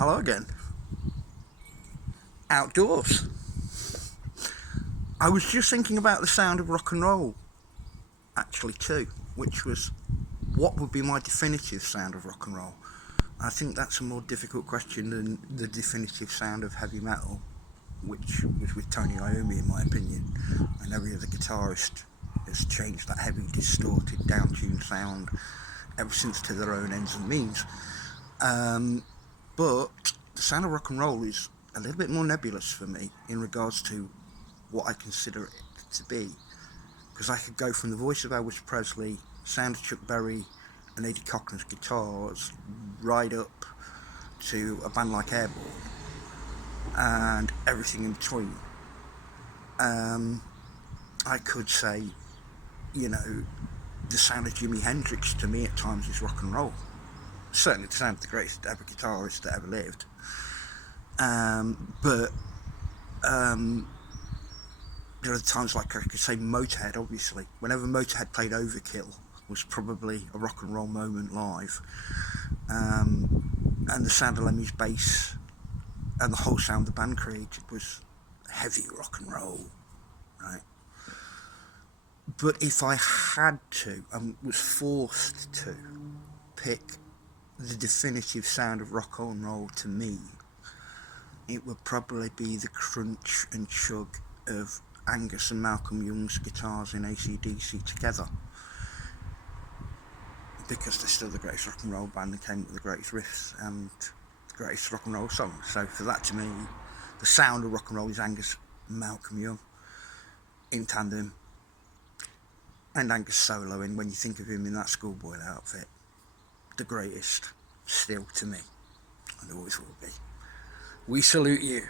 Hello again. Outdoors. I was just thinking about the sound of rock and roll, actually, too, which was what would be my definitive sound of rock and roll. I think that's a more difficult question than the definitive sound of heavy metal, which was with Tony Iommi, in my opinion, and every other guitarist has changed that heavy, distorted, down-tuned sound ever since to their own ends and means. But the sound of rock and roll is a little bit more nebulous for me in regards to what I consider it to be, because I could go from the voice of Elvis Presley, sound of Chuck Berry and Eddie Cochran's guitars, right up to a band like Airborne and everything in between. I could say, the sound of Jimi Hendrix to me at times is rock and roll. Certainly the sound of the greatest ever guitarist that ever lived. But there are times like I could say Motorhead, obviously. Whenever Motorhead played Overkill was probably a rock and roll moment live. And the sound of Lemmy's bass and the whole sound the band created was heavy rock and roll, right? But if I had to, and was forced to, pick the definitive sound of rock and roll to me, it would probably be the crunch and chug of Angus and Malcolm Young's guitars in AC/DC together, because they're still the greatest rock and roll band that came with the greatest riffs and the greatest rock and roll songs. So for that, to me, the sound of rock and roll is Angus and Malcolm Young in tandem, and Angus soloing when you think of him in that schoolboy outfit. The greatest still to me, and always will be. We salute you.